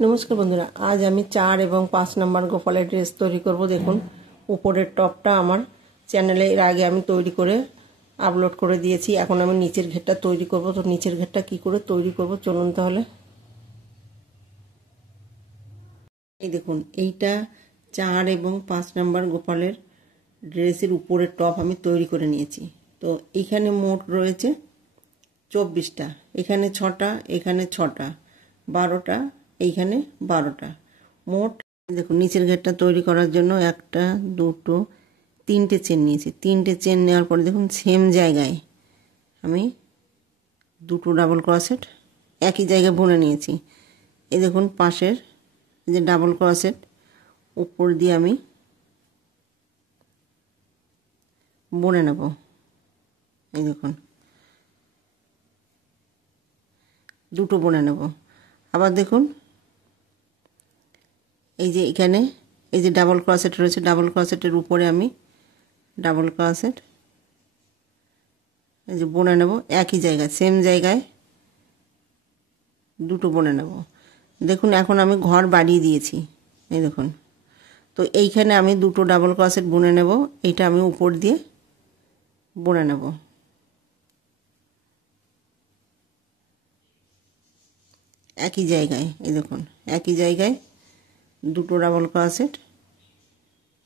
नमस्कार बंधुरा आज आमी 4 এবং 5 नम्बर गोपालेर ड्रेस तैरी करब। देखुन ऊपरेर टपटा आमार चैनेले एर आगे आमी तैरी करे आपलोड करे दिएछि। एखन आमी नीचेर घेरटा तैरी करब। तो नीचेर घेरटा कि करे तैरी करब चलुन ताहले। এই দেখুন এইটা 4 এবং 5 नम्बर গোপালের ড্রেসের উপরের টপ আমি তৈরি করে নিয়েছি। তো এখানে মোট রয়েছে 24টা, এখানে 6টা, এখানে 6টা, 12টা, এইখানে 12টা, মোট দেখুন নিচের ঘেরটা তৈরি করার জন্য একটা দুটো তিনটে চেন নিয়েছি। তিনটে চেন নেওয়ার পরে দেখুন সেম জায়গায় আমি দুটো ডাবল ক্রোশেট একই জায়গায় বুনে নিয়েছি। এই দেখুন পাশের যে ডাবল ক্রোশেট উপর দিয়ে আমি বুনে নেব। এই দেখুন দুটো বুনে নেব। আবার দেখুন এই যে এখানে এই যে ডাবল ক্রোশেট রয়েছে, ডাবল ক্রোশেটের উপরে আমি ডাবল ক্রোশেট এই যে বুনে নেব। একই জায়গায় সেম জায়গায় দুটো বুনে নেব। দেখুন এখন আমি ঘর বাড়িয়ে দিয়েছি। এই দেখুন তো এইখানে আমি দুটো ডাবল ক্রোশেট বুনে নেব। এইটা আমি উপর দিয়ে বুনে নেব। একই জায়গায় এই দেখুন একই জায়গায় দুটো ডাবল ক্রোশেট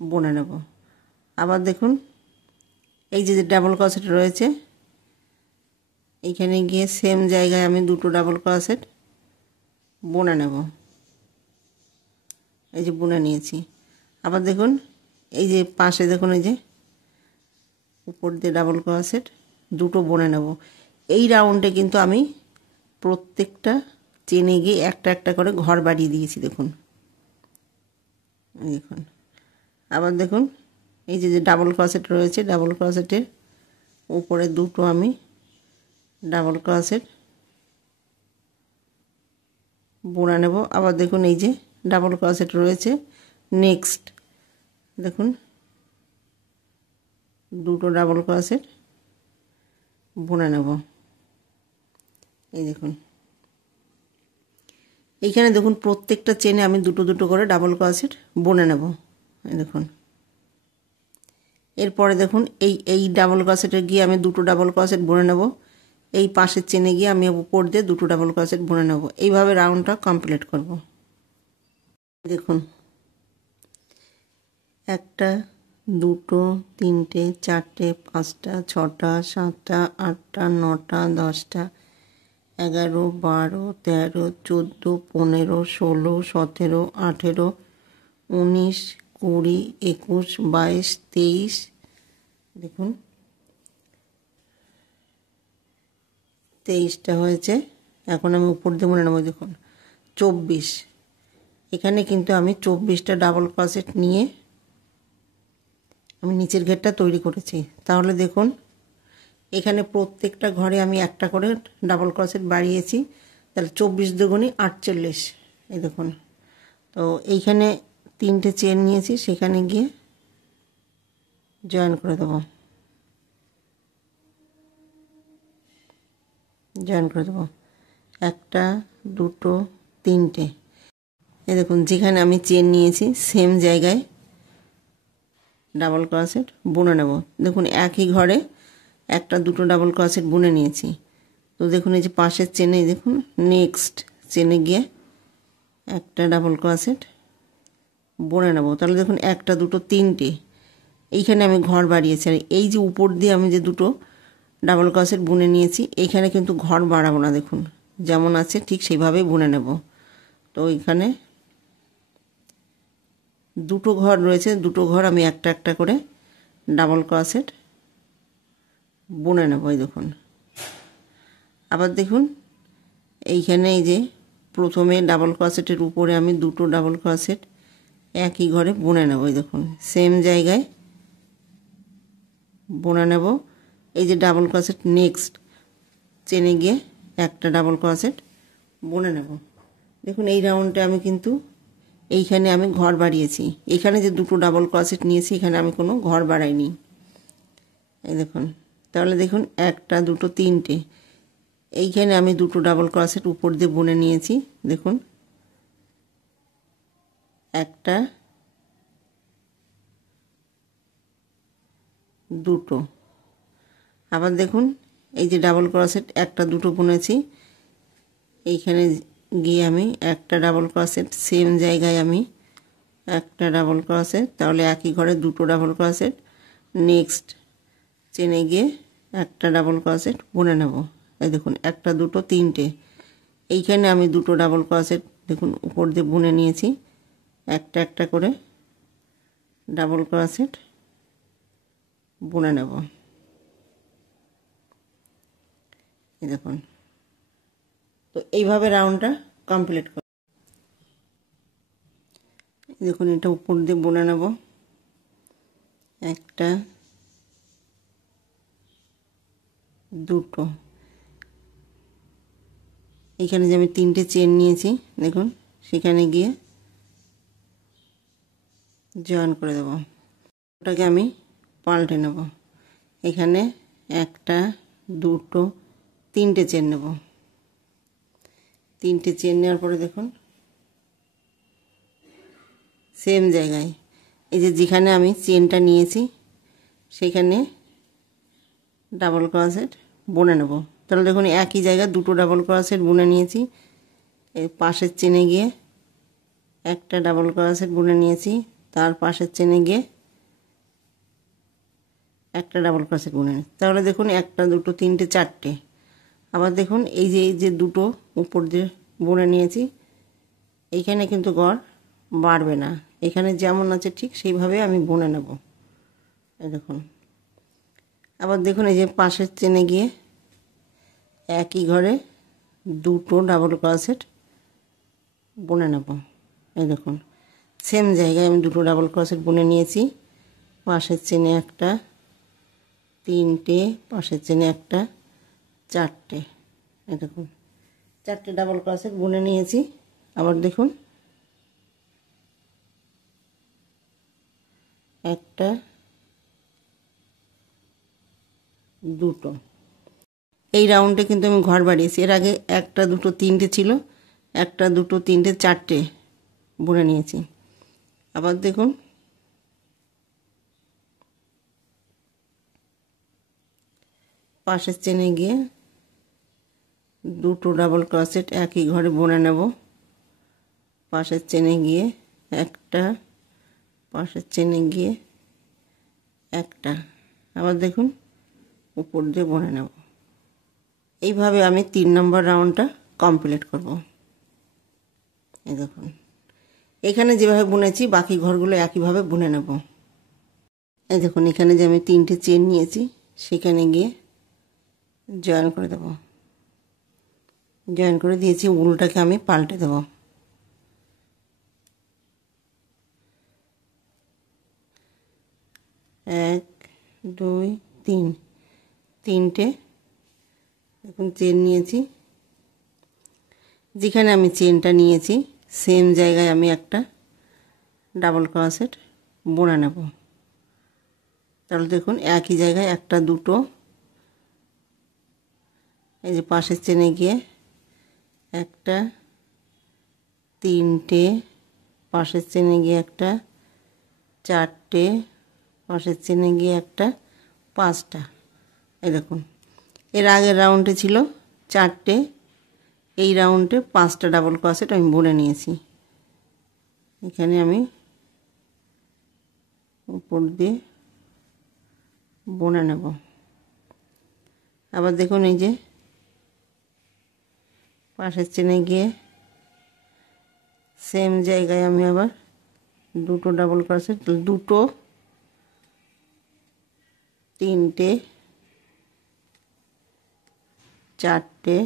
বুনে নেব। আবার দেখুন এই যে ডাবল ক্রোশেট রয়েছে এইখানে গিয়ে সেম জায়গায় আমি দুটো ডাবল ক্রোশেট বুনে নেব। এই যে বুনে নিয়েছি। আবার দেখুন এই যে পাশে দেখুন এই যে উপর দিয়ে ডাবল ক্রোশেট দুটো বুনে নেব। এই রাউন্ডে কিন্তু আমি প্রত্যেকটা চেনে গিয়ে একটা একটা করে ঘর বাড়িয়ে দিয়েছি। দেখুন দেখুন আবার দেখুন এই যে ডাবল ক্রোশেট রয়েছে, ডাবল ক্রোশেটের উপরে দুটো আমি ডাবল ক্রোশেট বুনে নেব। আবার দেখুন এই যে ডাবল ক্রোশেট রয়েছে, নেক্সট দেখুন দুটো ডাবল ক্রোশেট বুনে নেব। এই দেখুন এইখানে দেখুন প্রত্যেকটা চেনে আমি দুটো দুটো করে ডাবল ক্রোশেট বুনে নেব। এই দেখুন এরপরে দেখুন এই ডাবল ক্রোশেটে গিয়ে আমি দুটো ডাবল ক্রোশেট বুনে নেব। এই পাশের চেনে গিয়ে আমি উপর দিয়ে দুটো ডাবল ক্রোশেট বুনে নেব। এইভাবে রাউন্ডটা কমপ্লিট করব। দেখুন একটা দুটো তিনটে চারটে পাঁচটা ছটা সাতটা আটটা নটা 10টা 11 12 13 14 15 16 17 18 19 20 21 22 23 দেখুন 23টা হয়েছে। এখন আমি উপর দিয়ে বুনে নেব। দেখুন 24, এখানে কিন্তু আমি 24টা ডাবল ক্রোশেট নিয়ে আমি নিচের ঘেরটা তৈরি করেছি। তাহলে দেখুন এখানে প্রত্যেকটা ঘরে আমি একটা করে ডাবল ক্রোশেট বাড়িয়েছি। তাহলে 24 দুগুণে 48। এই দেখুন তো এইখানে তিনটে চেন নিয়েছি, সেখানে গিয়ে জয়েন করে দেব, জয়েন করে দেব একটা দুটো তিনটে। এই দেখুন যেখানে আমি চেন নিয়েছি সেম জায়গায় ডাবল ক্রোশেট বুনে নেব। দেখুন একই ঘরে একটা দুটো ডাবল ক্রোশেট বুনে নিয়েছি। তো দেখুন এই যে পাশের চেনে দেখুন নেক্সট চেনে গিয়ে একটা ডাবল ক্রোশেট বুনে নেব। তাহলে দেখুন একটা দুটো তিনটে এইখানে আমি ঘর বাড়িয়েছি। আর এই যে উপর দিয়ে আমি যে দুটো ডাবল ক্রোশেট বুনে নিয়েছি এইখানে কিন্তু ঘর বাড়াবো না। দেখুন যেমন আছে ঠিক সেইভাবেই বুনে নেব। তো এইখানে দুটো ঘর রয়েছে, দুটো ঘর আমি একটা একটা করে ডাবল ক্রোশেট বুনে নেব। এই দেখুন আবার দেখুন এইখানে এই যে প্রথমে ডাবল ক্রোশেটের উপরে আমি দুটো ডাবল ক্রোশেট একই ঘরে বুনে নেব। এই দেখুন সেম জায়গায় বুনে নেব। এই যে ডাবল ক্রোশেট নেক্সট চেনে গিয়ে একটা ডাবল ক্রোশেট বুনে নেব। দেখুন এই রাউন্ডে আমি কিন্তু এইখানে আমি ঘর বাড়িয়েছি। এখানে যে দুটো ডাবল ক্রোশেট নিয়েছি এখানে আমি কোনো ঘর বাড়াইনি। এই দেখুন তাহলে দেখুন একটা দুটো তিনটে এইখানে আমি দুটো ডাবল ক্রোশেট উপর দিয়ে বুনে নিয়েছি। দেখুন একটা দুটো। আবার দেখুন এই যে ডাবল ক্রোশেট একটা দুটো বুনেছি, এইখানে গিয়ে আমি একটা ডাবল ক্রোশেট সেম জায়গায় আমি একটা ডাবল ক্রোশেট, তাহলে একই ঘরে দুটো ডাবল ক্রোশেট, নেক্সট চেনে গিয়ে একটা ডাবল ক্রোশেট বুনে নেব। এই দেখুন একটা দুটো তিনটে, এইখানে আমি দুটো ডাবল ক্রোশেট দেখুন উপর দিয়ে বুনে নিয়েছি, একটা একটা করে ডাবল ক্রোশেট বুনে নেব। এই দেখুন, তো এইভাবে রাউন্ডটা কমপ্লিট করব। দেখুন এটা উপর দিয়ে বুনে নেব, একটা দুটো। এখানে যে আমি তিনটে চেন নিয়েছি দেখুন, সেখানে গিয়ে জয়েন করে দেব। ওটাকে আমি পাল্টে নেব, এখানে একটা দুটো তিনটে চেন নেব। তিনটে চেন নেওয়ার পরে দেখুন সেম জায়গায় এই যে যেখানে আমি চেনটা নিয়েছি সেখানে ডাবল ক্রোশেট বুনে নেব। তাহলে দেখুন একই জায়গায় দুটো ডাবল ক্রোশেট বুনে নিয়েছি। এই পাশের চেনে গিয়ে একটা ডাবল ক্রোশেট বুনে নিয়েছি, তার পাশের চেনে গিয়ে একটা ডাবল ক্রোশেট বুনে নিয়েছি। তাহলে দেখুন একটা দুটো তিনটে চারটে। আবার দেখুন এই যে দুটো উপর দিয়ে বুনে নিয়েছি, এইখানে কিন্তু গড় বাড়বে না, এখানে যেমন আছে ঠিক সেইভাবে আমি বুনে নেব। এই দেখুন, আবার দেখুন এই যে পাশের চেনে গিয়ে একই ঘরে দুটো ডাবল ক্রোশেট বুনে নেব। এই দেখুন সেম জায়গায় আমি দুটো ডাবল ক্রোশেট বুনে নিয়েছি, পাশের চেনে একটা তিনটে, পাশের চেনে একটা চারটে। এই দেখুন চারটে ডাবল ক্রোশেট বুনে নিয়েছি। আবার দেখুন একটা দুটো। এই রাউন্ডে কিন্তু আমি ঘর বাড়িয়েছি, এর আগে একটা দুটো তিনটে ছিল, একটা দুটো তিনটে চারটে বুনে নিয়েছি। আবার দেখুন পাশের চেনে গিয়ে দুটো ডাবল ক্রোশেট একই ঘরে বুনে নেব, পাশের চেনে গিয়ে একটা, পাশের চেনে গিয়ে একটা। আবার দেখুন উপর দিয়ে বুনে নেব। এইভাবে আমি 3 নম্বর রাউন্ডটা কমপ্লিট করব। এই দেখুন এখানে যেভাবে বুনেছি বাকি ঘরগুলো একইভাবে বুনে নেব। এই দেখুন এখানে যে আমি তিনটে চেন নিয়েছি সেখানে গিয়ে জয়েন করে দেব। জয়েন করে দিয়েছি, উলটাকে আমি পাল্টে দেব। এক দুই তিন, তিনটে এখন চেন নিয়েছি, যেখানে আমি চেনটা নিয়েছি সেম জায়গায় আমি একটা ডাবল ক্রোশেট বুনে নেব। তাহলে দেখুন একই জায়গায় একটা দুটো, এই যে পাশের চেনে গিয়ে একটা তিনটে, পাশের চেনে গিয়ে একটা চারটে, পাশের চেনে গিয়ে একটা পাঁচটা। এই দেখুন এর আগের রাউন্ডে ছিল চারটে, এই রাউন্ডে 5টা ডাবল ক্রোশেট আমি বুনে নিয়েছি। এখানে আমি উপর দিয়ে বুনে নেব। আবার দেখুন এই যে পাশের চেনে গিয়ে সেম জায়গায় আমি আবার দুটো ডাবল ক্রোশেট, দুটো তিনটে চারটে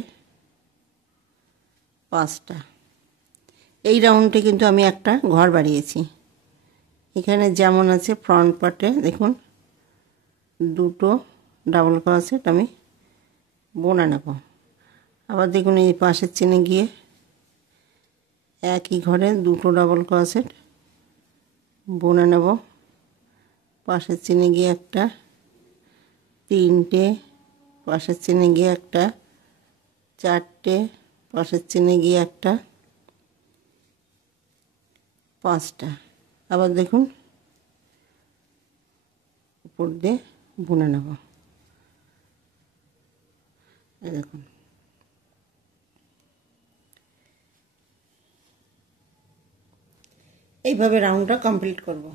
পাঁচটা। এই রাউন্ডে কিন্তু আমি একটা ঘর বাড়িয়েছি, এখানে যেমন আছে ফ্রন্ট পার্টে দেখুন দুটো ডাবল ক্রোশেট আমি বুনে নেব। আবার দেখুন এই পাশের চেনে গিয়ে একই ঘরে দুটো ডাবল ক্রোশেট বুনে নেব, পাশের চেনে গিয়ে একটা তিনটে, পাশের চেনে গিয়ে একটা চারটে, পাশের চেনে গিয়ে একটা 5টা। আবার দেখুন উপর দিয়ে বুনে নেব। এই দেখুন এইভাবে রাউন্ডটা কমপ্লিট করব।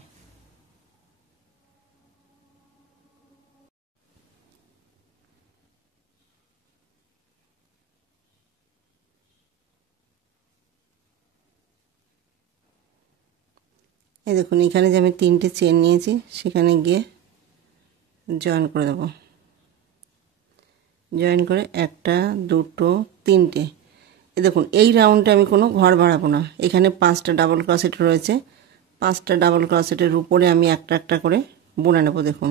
এই দেখুন এখানে যে আমি 3টে চেন নিয়েছি সেখানে গিয়ে জয়েন করে দেব। জয়েন করে 1টা 2টো 3টে। এই দেখুন এই রাউন্ডে আমি কোনো ঘর বাড়াবো না। এখানে 5টা ডাবল ক্রোশেট রয়েছে। 5টা ডাবল ক্রোশেটের উপরে আমি একটা একটা করে বুনে নেব। দেখুন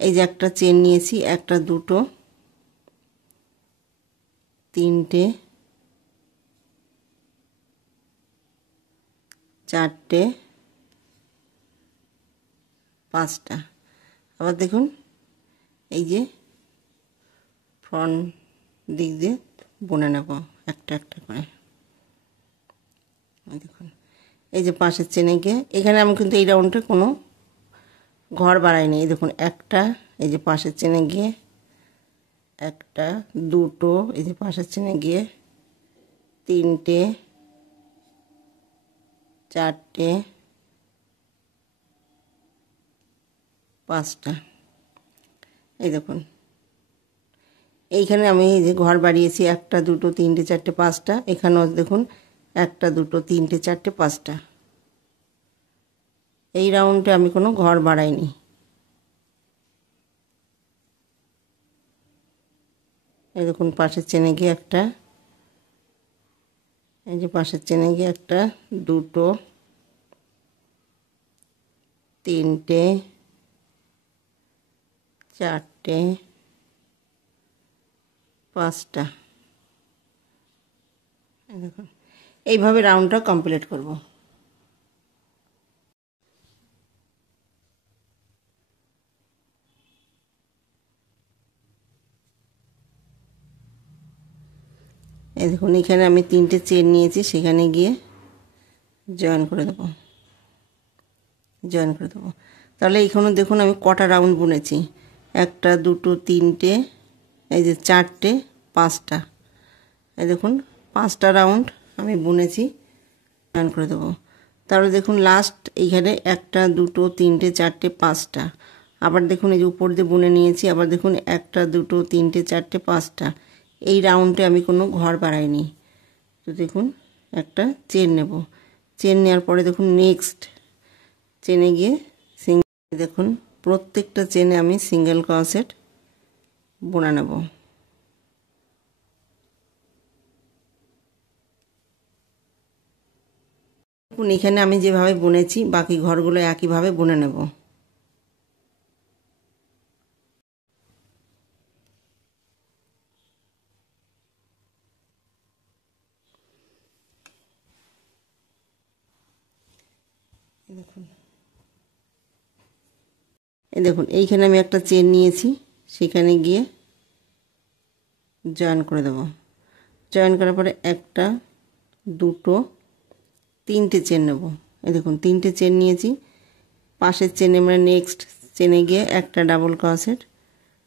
এই যে একটা চেন নিয়েছি, 1টা 2টো 3টে 4টে 5টা। আবার দেখুন এই যে ফ্রন্ট দিক দিয়ে বুনে নেব একটা একটা করে। দেখুন এই যে পাশের চেনে গিয়ে এখানে আমি কিন্তু এই রাউন্ডে কোনো ঘর বাড়াইনি। এই দেখুন একটা, এই যে পাশের চেনে গিয়ে 1টা 2টো, এই যে পাশের চেনে গিয়ে 3টে 4টে 5টা। এই দেখুন এইখানে আমি এই যে ঘর বাড়িয়েছি 1টা 2টো 3টে 4টে 5টা। এখানেও দেখুন 1টা 2টো 3টে 4টে 5টা। এই রাউন্ডে আমি কোনো ঘর বাড়াইনি। এই দেখুন পাশের চেনে গিয়ে একটা, এই যে পাশের চেনে গিয়ে 1টা 2টো 3টে 4টে 5টা। দেখুন এইভাবে রাউন্ডটা কমপ্লিট করব। এই দেখুন এখানে আমি 3টে চেন নিয়েছি, সেখানে গিয়ে জয়েন করে দেব। জয়েন করে দেবো। তাহলে এইখানে দেখুন আমি কটা রাউন্ড বুনেছি, 1টা 2টো 3টে, এই যে 4টে 5টা। এই দেখুন 5টা রাউন্ড আমি বুনেছি। জয়েন করে দেবো। তাহলে দেখুন লাস্ট এইখানে 1টা 2টো 3টে 4টে 5টা। আবার দেখুন এই যে উপর দিয়ে বুনে নিয়েছি। আবার দেখুন 1টা 2টো 3টে 4টে 5টা। এই রাউন্ডে আমি কোনো ঘর বাড়াইনি। তো দেখুন একটা চেন নেব। চেন নেওয়ার পরে দেখুন নেক্সট চেনে গিয়ে সিঙ্গেল, দেখুন প্রত্যেকটা চেনে আমি সিঙ্গেল ক্রোশেট বুনে নেব। দেখুন এখানে আমি যেভাবে বুনেছি বাকি ঘরগুলো একইভাবে বুনে নেব। দেখুন এই দেখুন এইখানে আমি একটা চেন নিয়েছি, সেখানে গিয়ে জয়েন করে দেব। জয়েন করার পরে 1টা 2টো 3টে চেন নেব। এই দেখুন 3টে চেন নিয়েছি। পাশের চেনে মানে নেক্সট চেনে গিয়ে একটা ডাবল ক্রোশেট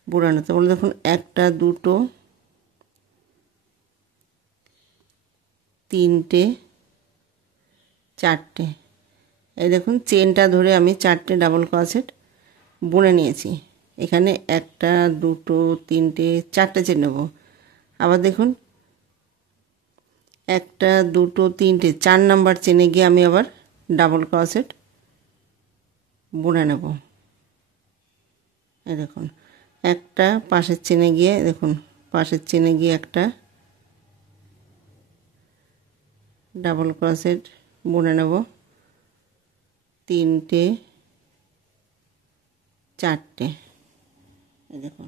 বুনে নিতে বলে। দেখুন 1টা 2টো 3টে 4টে। এই দেখুন চেনটা ধরে আমি 4টে ডাবল ক্রোশেট বুনে নিয়েছি। এখানে 1টা 2টো 3টে 4টে চেন নেব। আবার দেখুন 1টা 2টো 3টে 4 নাম্বার চেনে গিয়ে আমি আবার ডাবল ক্রোশেট বুনে নেব। এই দেখুন একটা পাশের চেনে গিয়ে, দেখুন পাশের চেনে গিয়ে একটা ডাবল ক্রোশেট বুনে নেব। 3টে 4টে। এই দেখুন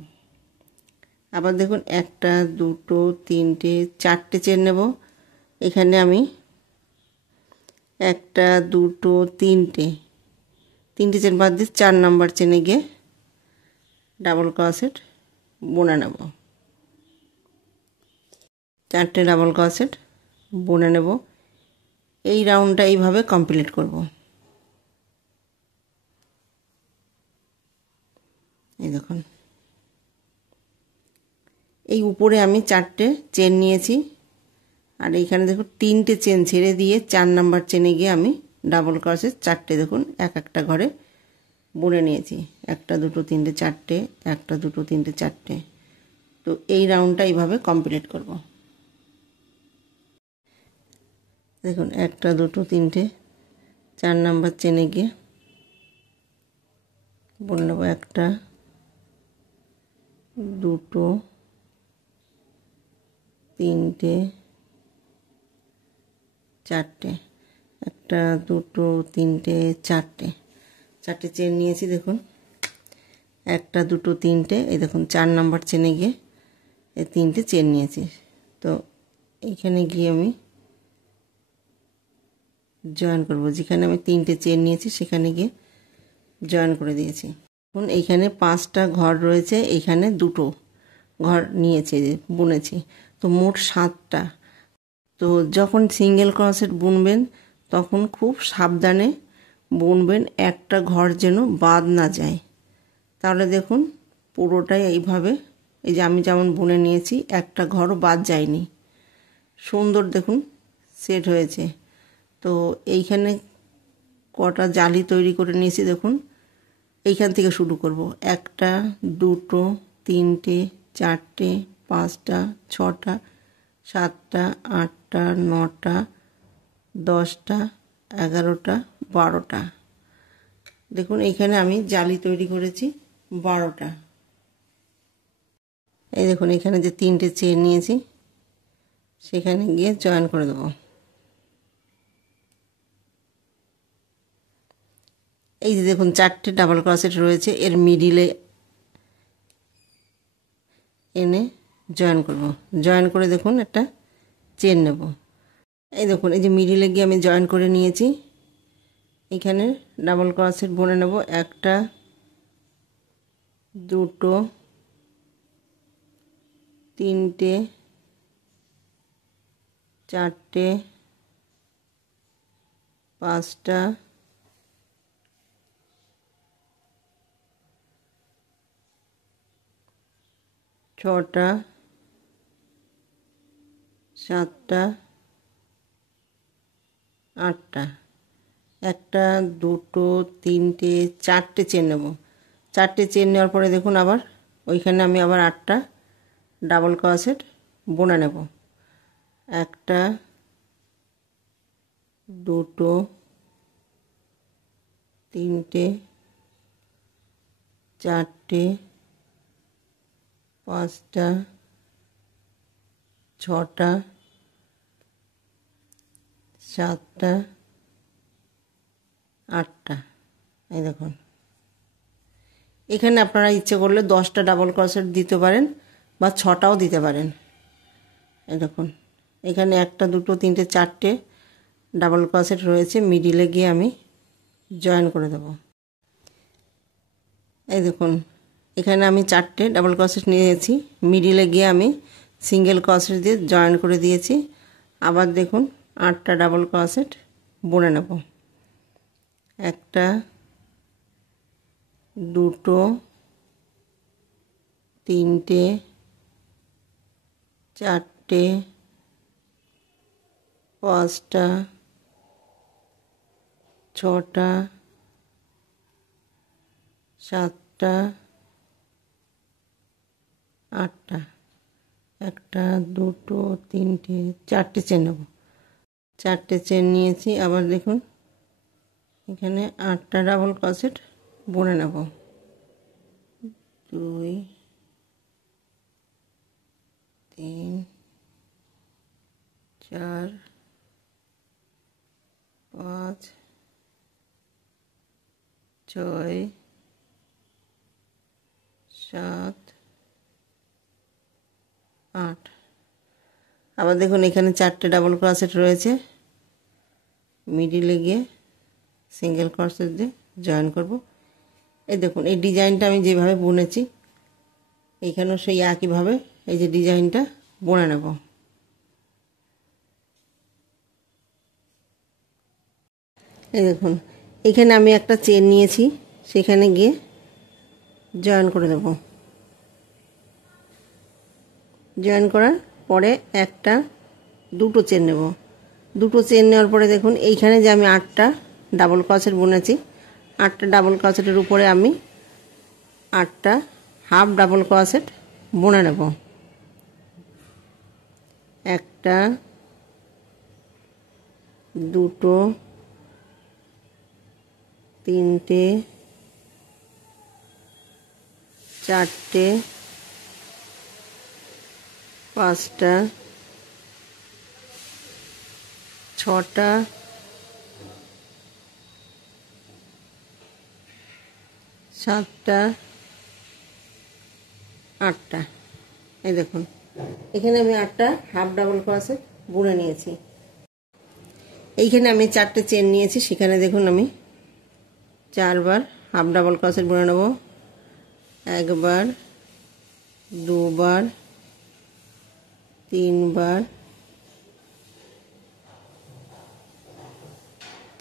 আবার দেখুন 1টা 2টো 3টে 4টে চেন নেব। এখানে আমি 1টা 2টো 3টে চেন বাদ দিয়ে 4 নাম্বার চেনে গিয়ে ডাবল ক্রোশেট বুনে নেব। 4টে ডাবল ক্রোশেট বুনে নেব। এই রাউন্ডটা এইভাবে কমপ্লিট করব। এই দেখুন, এই উপরে আমি 4টে চেন নিয়েছি, আর এইখানে দেখুন 3টে চেন ছেড়ে দিয়ে 4 নাম্বার চেনে গিয়ে আমি ডাবল ক্রসের 4টে দেখুন এক একটা ঘরে বুনে নিয়েছি। 1 2 3 4টে, 1 2 3 4টে। তো এই রাউন্ডটা এইভাবে কমপ্লিট করব। দেখুন 1 2 3 4 নাম্বার চেনে গিয়ে বুনে নেব 1 2 3 4টে, 1 2 3 4টে, 4টে চেন নিয়েছি। দেখুন 1 2 3টে, এই দেখুন 4 নাম্বার চেনে গিয়ে এই 3টে চেন নিয়েছি। তো এইখানে গিয়ে আমি জয়েন করব, যেখানে আমি 3টে চেন নিয়েছি সেখানে গিয়ে জয়েন করে দিয়েছি। এখন এইখানে 5টা ঘর রয়েছে, এইখানে 2টো ঘর নিয়েছি বুনেছি, তো মোট 7টা। তো যখন সিঙ্গেল ক্রোশেট বুনবেন তখন খুব সাবধানে বুনবেন, একটা ঘর যেন বাদ না যায়। তাহলে দেখুন পুরোটাই এইভাবে, এই যে আমি যেমন বুনে নিয়েছি একটা ঘরও বাদ যায়নি, সুন্দর দেখুন সেট হয়েছে। তো এইখানে কটা জালি তৈরি করে নিয়েছি দেখুন, এইখান থেকে শুরু করব। 1 2 3 4 5 6 7 8 9 10 11 12টা। দেখুন এইখানে আমি জালি তৈরি করেছি 12টা। এই দেখুন এখানে যে 3টে চেন নিয়েছি সেখানে গিয়ে জয়েন করে দেবো। এই যে দেখুন 4টে ডাবল ক্রোশেট রয়েছে, এর মিডিলে এনে জয়েন করব। জয়েন করে দেখুন একটা চেন নেব। এই দেখুন এই যে মিডিলে গিয়ে আমি জয়েন করে নিয়েছি, এখানে ডাবল ক্রোশেট বুনে নেব। 1 2 3 4 5 6 7 8টা। 1 2 3 4টে চেন নেব। 4টে চেন নেওয়ার পরে দেখুন আবার ওইখানে আমি আবার 8টা ডাবল ক্রোশেট বুনে নেব। 1 2 3 4 5 6 7 8টা। এই দেখুন এখানে আপনারা ইচ্ছে করলে 10টা ডাবল ক্রোশেট দিতে পারেন বা 6টাও দিতে পারেন। এই দেখুন এখানে 1 2 3 4টে ডাবল ক্রোশেট রয়েছে, মিডিলে গিয়ে আমি জয়েন করে দেব। এই দেখুন এখানে আমি 4টে ডাবল ক্রোশেট নিয়েছি, মিডিলে গিয়ে আমি সিঙ্গেল ক্রোশেট দিয়ে জয়েন করে দিয়েছি। আবার দেখুন 8টা ডাবল ক্রোশেট বুনে নেব। 1 2 3 4 5 6 7 8টা। 1 2 3 4টে চেন নেব। 4টে চেন নিয়েছি, আবার দেখুন এখানে 8টা ডাবল ক্রোশেট বুনে নেব। 2 3 4 5 6 7 8। আবার দেখুন এখানে 4টে ডাবল ক্রোশেট রয়েছে, মিডিলে গিয়ে সিঙ্গেল ক্রোশেট দিয়ে জয়েন করব। এই দেখুন এই ডিজাইনটা আমি যেভাবে বুনেছি এইখানেও সেই একইভাবে এই যে ডিজাইনটা বুনে নেব। এই দেখুন এখানে আমি একটা চেন নিয়েছি, সেখানে গিয়ে জয়েন করে দেব। জয়েন করার পরে একটা দুটো চেন নেব। দুটো চেন নেওয়ার পরে দেখুন এইখানে যে আমি 8টা ডাবল ক্রোশেট বুনেছি, 8টা ডাবল ক্রোশেটের উপরে আমি 8টা হাফ ডাবল ক্রোশেট বুনে নেব। একটা, দুটো, তিনটে, চারটে, পাঁচটা, ছটা, সাতটা, আটটা। এই দেখুন এখানে আমি 8টা হাফ ডাবল ক্রোশেট বুনে নিয়েছি। এইখানে আমি 4টে চেন নিয়েছি, সেখানে দেখুন আমি 4বার হাফ ডাবল ক্রোশেট বুনে নেব। একবার, দুবার, তিনবার,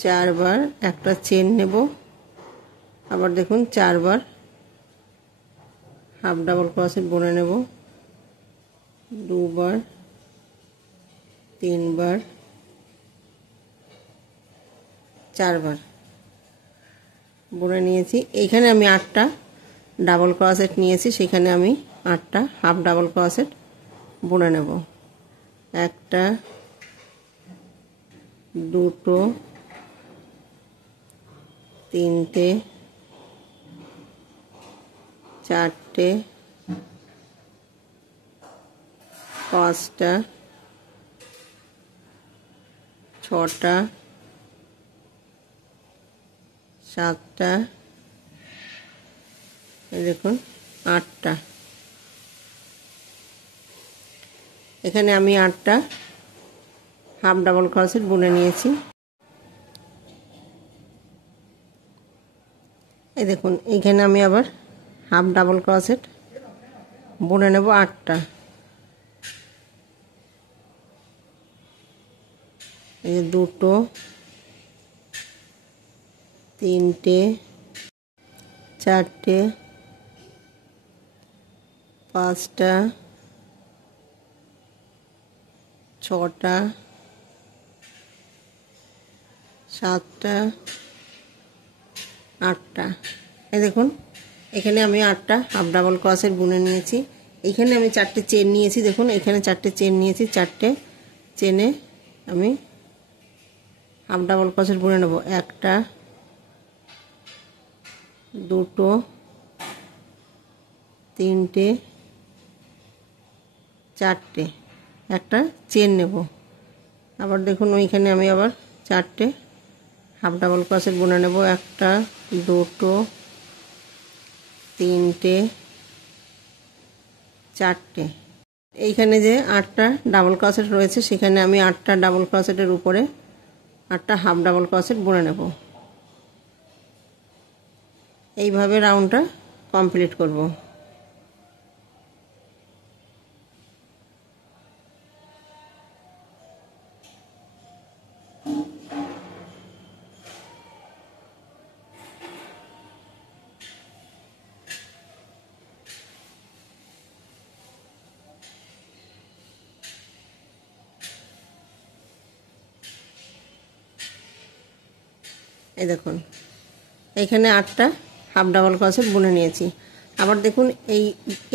চারবার একটা চেন নেব। আবার দেখুন 4বার হাফ ডাবল ক্রোশেট বুনে নেব। দুবার, তিনবার, চারবার বুনে নিয়েছি। এইখানে আমি 8টা ডাবল ক্রোশেট নিয়েছি, সেখানে আমি 8টা হাফ ডাবল ক্রোশেট বুনে নেব। একটা, দুটো, তিনটে, চারটে, পাঁচটা, ছটা, সাতটা, দেখুন 8টা। এখানে আমি 8টা হাফ ডাবল ক্রোশেট বুনে নিয়েছি। এই দেখুন এইখানে আমি আবার হাফ ডাবল ক্রোশেট বুনে নেব 8টা। এই যে দুটো, তিনটে, চারটে, পাঁচটা, ছটা, সাতটা, আটটা। এই দেখুন এখানে আমি 8টা হাফ ডাবল ক্রোশেট বুনে নিয়েছি। এইখানে আমি 4টে চেন নিয়েছি, দেখুন এখানে 4টে চেন নিয়েছি। 4টে চেনে আমি হাফ ডাবল ক্রোশেট বুনে নেব। একটা, দুটো, তিনটে, চারটে একটা চেন নেব। আবার দেখুন ওইখানে আমি আবার 4টে হাফ ডাবল ক্রোশেট বুনে নেব। একটা, দুটো, তিনটে, চারটে। এইখানে যে 8টা ডাবল ক্রোশেট রয়েছে, সেখানে আমি 8টা ডাবল ক্রোশেটের উপরে 8টা হাফ ডাবল ক্রোশেট বুনে নেব। এইভাবে রাউন্ডটা কমপ্লিট করব। এই দেখুন এইখানে 8টা হাফ ডাবল ক্রোশেট বুনে নিয়েছি। আবার দেখুন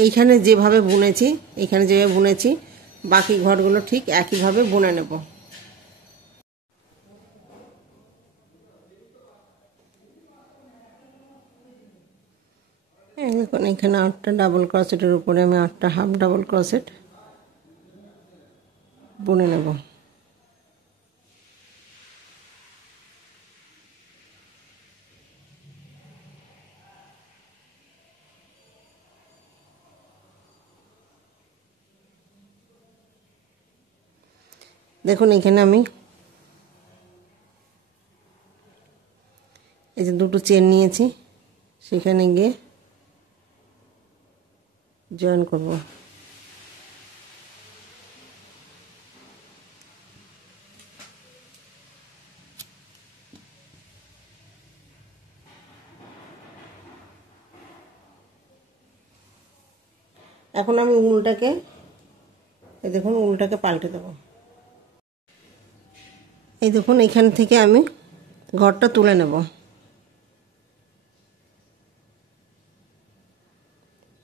এইখানে যেভাবে বুনেছি, এইখানে যেভাবে বুনেছি বাকি ঘরগুলো ঠিক একইভাবে বুনে নেব। এই দেখুন এখানে 8টা ডাবল ক্রোশেটের উপরে আমি 8টা হাফ ডাবল ক্রোশেট বুনে নেব। দেখুন এখানে আমি এই যে দুটো চেন নিয়েছি, সেখানে গিয়ে জয়েন করব। এখন আমি উলটাকে দেখুন উলটাকে পাল্টে দেব। এই দেখুন এখান থেকে আমি ঘরটা তুলে নেব।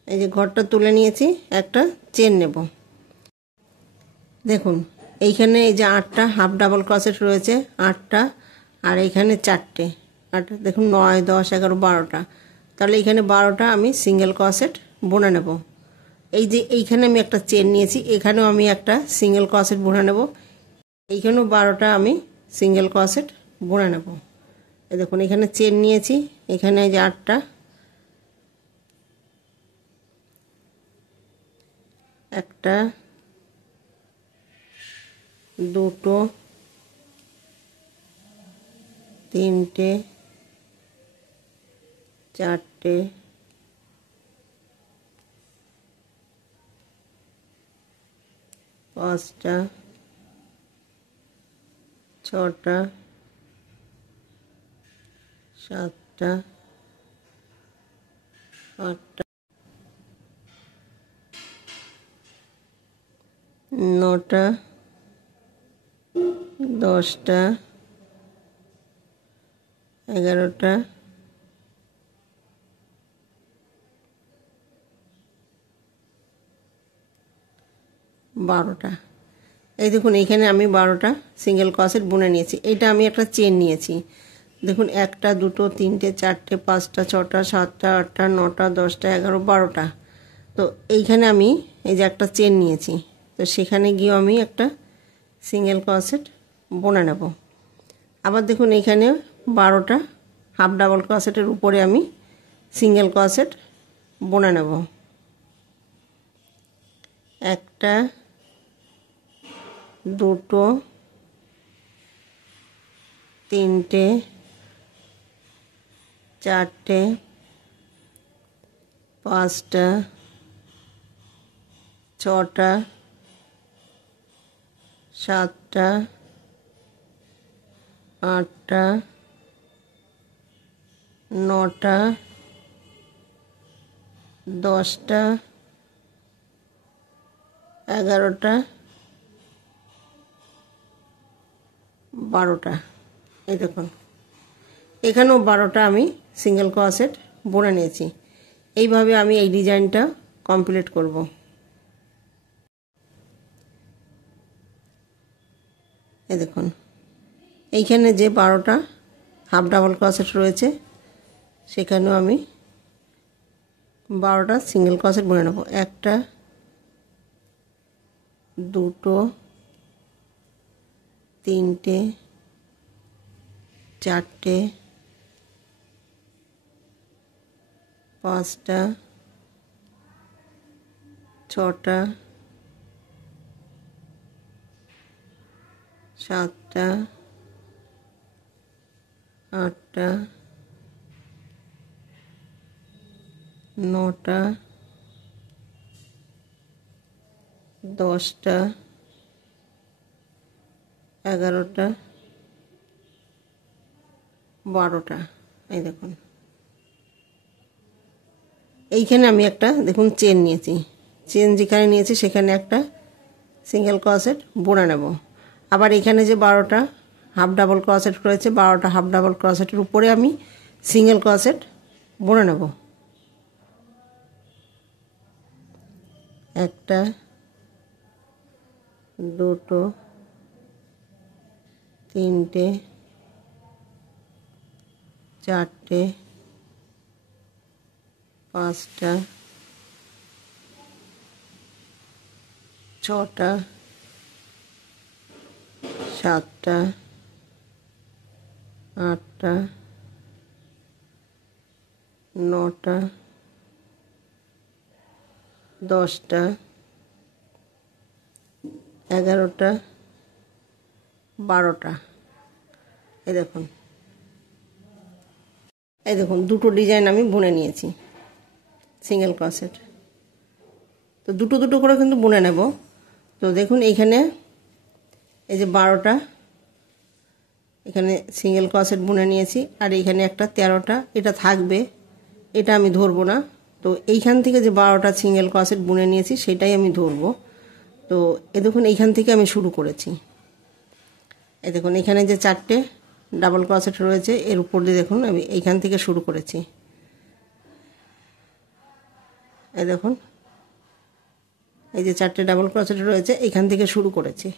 এই যে ঘরটা তুলে নিয়েছি, একটা চেন নেব। দেখুন এইখানে এই যে 8টা হাফ ডাবল ক্রোশেট রয়েছে, 8টা, আর এইখানে 4টে, 8 দেখুন 9, 10, 11, 12টা। তাহলে এইখানে 12টা আমি সিঙ্গেল ক্রোশেট বুনে নেব। এই যে এইখানে আমি একটা চেন নিয়েছি, এখানেও আমি একটা সিঙ্গেল ক্রোশেট বুনে নেব। এইখানেও 12টা আমি সিঙ্গেল ক্রোশেট বুনে নেব। এই দেখুন এখানে চেন নিয়েছি, এখানে এই যে 8টা, একটা, দুটো, তিনটে, চারটে, পাঁচটা, ছটা, সাতটা, আটটা, নটা, 10টা, 11টা, 12টা। এই দেখুন এইখানে আমি 12টা সিঙ্গেল ক্রোশেট বুনে নিয়েছি। এটা আমি একটা চেন নিয়েছি। দেখুন 1টা, 2টো, 3টে, 4টে, 5টা, 6টা, 7টা, 8টা, 9টা, 10টা, 11, 12টা। তো এইখানে আমি এই যে একটা চেন নিয়েছি, তো সেখানে গিয়ে আমি একটা সিঙ্গেল ক্রোশেট বুনে নেব। আবার দেখুন এইখানে 12টা হাফ ডাবল ক্রোশেটের উপরে আমি সিঙ্গেল ক্রোশেট বুনে নেব। একটা, দুটো, তিনটে, চারটে, পাঁচটা, ছটা, সাতটা, আটটা, নটা, 10টা, 11টা, 12টা। এই দেখুন এখানেও 12টা আমি সিঙ্গেল ক্রোশেট বুনে নিয়েছি। এইভাবে আমি এই ডিজাইনটা কমপ্লিট করব। এই দেখুন এইখানে যে 12টা হাফ ডাবল ক্রোশেট রয়েছে, সেখানেও আমি 12টা সিঙ্গেল ক্রোশেট বুনে নেব। একটা, দুটো, তিনটে, চারটে, পাঁচটা, ছটা, সাতটা, আটটা, নটা, 10টা, 11টা, 12টা। এই দেখুন এইখানে আমি একটা দেখুন চেন নিয়েছি, চেন যেখানে নিয়েছি সেখানে একটা সিঙ্গেল ক্রোশেট বুনে নেব। আবার এখানে যে 12টা হাফ ডাবল ক্রোশেট রয়েছে, 12টা হাফ ডাবল ক্রোশেটের উপরে আমি সিঙ্গেল ক্রোশেট বুনে নেব। একটা, দুটো, তিনটে, চারটে, পাঁচটা, ছটা, সাতটা, আটটা, নটা, 10টা, 11টা, 12টা। এই দেখুন দুটো ডিজাইন আমি বুনে নিয়েছি সিঙ্গেল ক্রোশেট। তো দুটো দুটো করে কিন্তু বুনে নেব। তো দেখুন এইখানে এই যে 12টা এখানে সিঙ্গেল ক্রোশেট বুনে নিয়েছি, আর এইখানে একটা 13টা, এটা থাকবে, এটা আমি ধরবো না, তো এইখান থেকে যে 12টা সিঙ্গেল ক্রোশেট বুনে নিয়েছি সেটাই আমি ধরবো। তো দেখুন এইখান থেকে আমি শুরু করেছি। দেখুন এখানে যে 4টে ডাবল ক্রোশেট রয়েছে এর উপর দিয়ে দেখুন আমি এইখান থেকে শুরু করেছি। দেখুন এই যে 4টে ডাবল ক্রোশেট রয়েছে এইখান থেকে শুরু করেছি।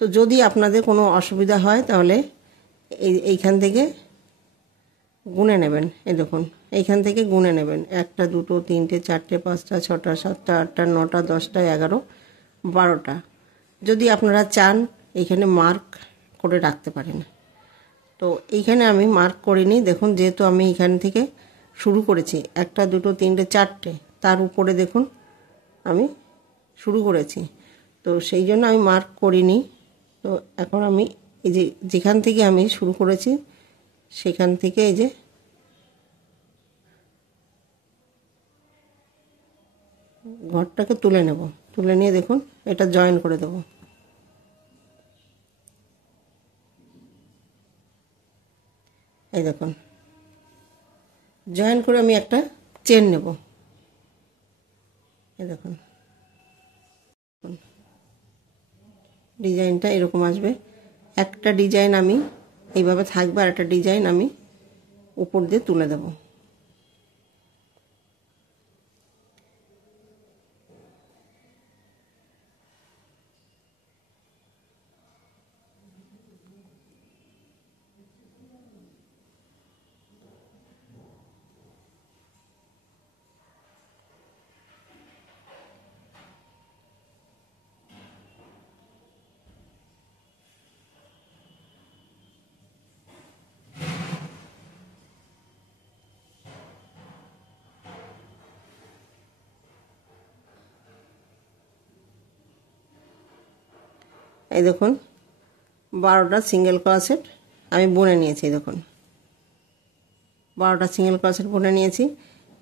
তো যদি আপনাদের কোনো অসুবিধা হয় তাহলে এইখান থেকে গুনে নেবেন। দেখুন এইখান থেকে গুনে নেবেন 1টা 2টো 3টে 4টে 5টা 6টা 7টা 8টা 9টা 10টা 11 12টা। যদি আপনারা চান এইখানে মার্ক করে রাখতে পারেন। তো এইখানে আমি মার্ক করিনি। দেখুন যেহেতু আমি এখান থেকে শুরু করেছি 1টা 2টো 3টে 4টে, তার উপরে দেখুন আমি শুরু করেছি, তো সেই জন্য আমি মার্ক করিনি। তো এখন আমি এই যে যেখান থেকে আমি শুরু করেছি সেখান থেকে এই যে ঘরটাকে তুলে নেব, তুলে নিয়ে দেখুন এটা জয়েন করে দেব। এই দেখুন জয়েন করে আমি একটা চেন নেব। এই দেখুন ডিজাইনটা এরকম আসবে। একটা ডিজাইন আমি এইভাবে থাকবে আর একটা ডিজাইন আমি উপর দিয়ে তুলে দেব। এই দেখুন 12টা সিঙ্গেল ক্রোশেট আমি বুনে নিয়েছি। দেখুন 12টা সিঙ্গেল ক্রোশেট বুনে নিয়েছি।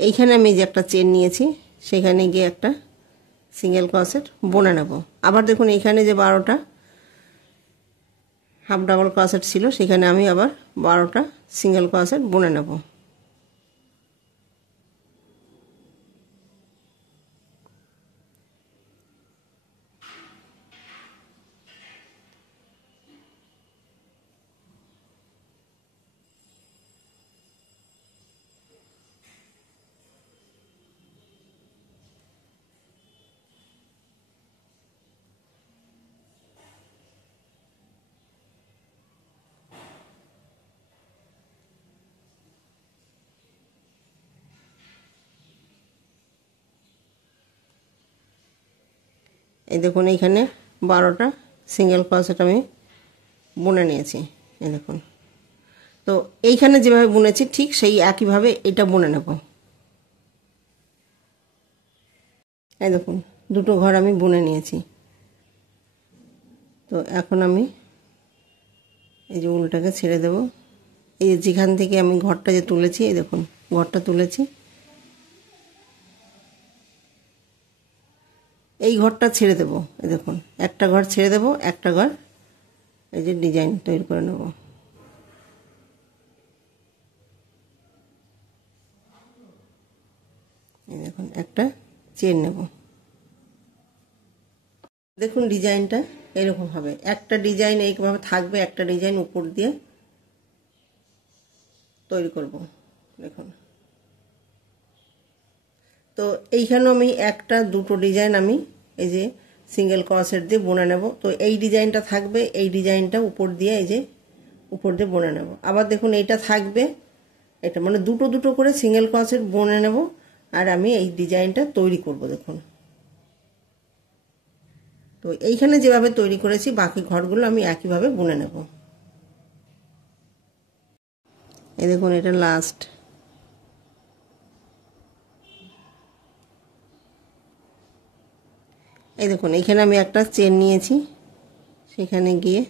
এইখানে আমি যে একটা চেন নিয়েছি সেখানে গিয়ে একটা সিঙ্গেল ক্রোশেট বুনে নেব। আবার দেখুন এইখানে যে 12টা হাফ ডাবল ক্রোশেট ছিল সেখানে আমি আবার 12টা সিঙ্গেল ক্রোশেট বুনে নেব। এই দেখুন এইখানে 12টা সিঙ্গেল ক্রোশেট আমি বুনে নিয়েছি। এই দেখুন তো এইখানে যেভাবে বুনেছি ঠিক সেই একইভাবে এটা বুনে নেব। এই দেখুন দুটো ঘর আমি বুনে নিয়েছি। তো এখন আমি এই যে উলটাকে ছেড়ে দেব। এই যেখান থেকে আমি ঘরটা যে তুলেছি এই দেখুন ঘরটা তুলেছি, এই ঘরটা ছেড়ে দেব। এই দেখুন একটা ঘর ছেড়ে দেব, একটা ঘর এই যে ডিজাইন তৈরি করে নেব। এই দেখুন একটা চেন নেব। দেখুন ডিজাইনটা এরকম হবে, একটা ডিজাইন এইভাবে থাকবে, একটা ডিজাইন উপর দিয়ে তৈরি করব। দেখুন তো এইখানেও আমি একটা দুটো ডিজাইন আমি এই যে সিঙ্গেল ক্রোশেট দিয়ে বুনে নেব। তো এই ডিজাইনটা থাকবে, এই ডিজাইনটা উপর দিয়ে এই যে উপর দিয়ে বুনে নেব। আবার দেখুন এইটা থাকবে, এটা মানে দুটো দুটো করে সিঙ্গেল ক্রোশেট বুনে নেব আর আমি এই ডিজাইনটা তৈরি করব। দেখুন তো এইখানে যেভাবে তৈরি করেছি বাকি ঘরগুলো আমি একইভাবে বুনে নেব। এই দেখুন এটা লাস্ট। এই দেখুন এখানে আমি একটা চেন নিয়েছি, সেখানে গিয়ে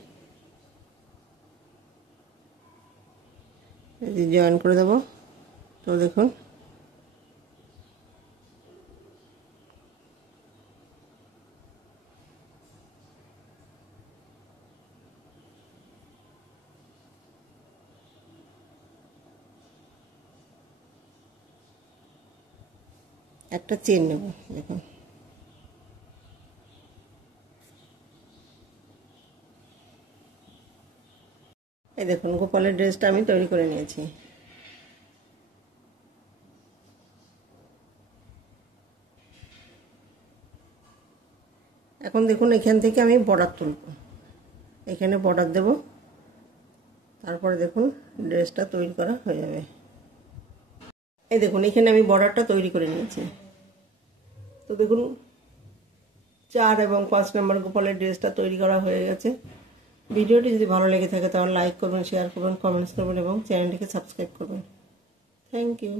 জয়েন করে দেব। তো দেখুন একটা চেন নেব। দেখুন এই দেখুন গোপালের ড্রেসটা আমি তৈরি করে নিয়েছি। এখন দেখুন এখান থেকে আমি বর্ডার তুলব, এখানে বর্ডার দেব, তারপরে দেখুন ড্রেসটা তৈরি করা হয়ে যাবে। এই দেখুন এখানে আমি বর্ডারটা তৈরি করে নিয়েছি। তো দেখুন 4 এবং 5 নম্বর গোপালের ড্রেসটা তৈরি করা হয়ে গেছে। ভিডিওটি যদি ভালো লেগে থাকে তাহলে লাইক করবেন, শেয়ার করবেন, কমেন্টস করবেন এবং চ্যানেলটিকে সাবস্ক্রাইব করবেন। Thank you.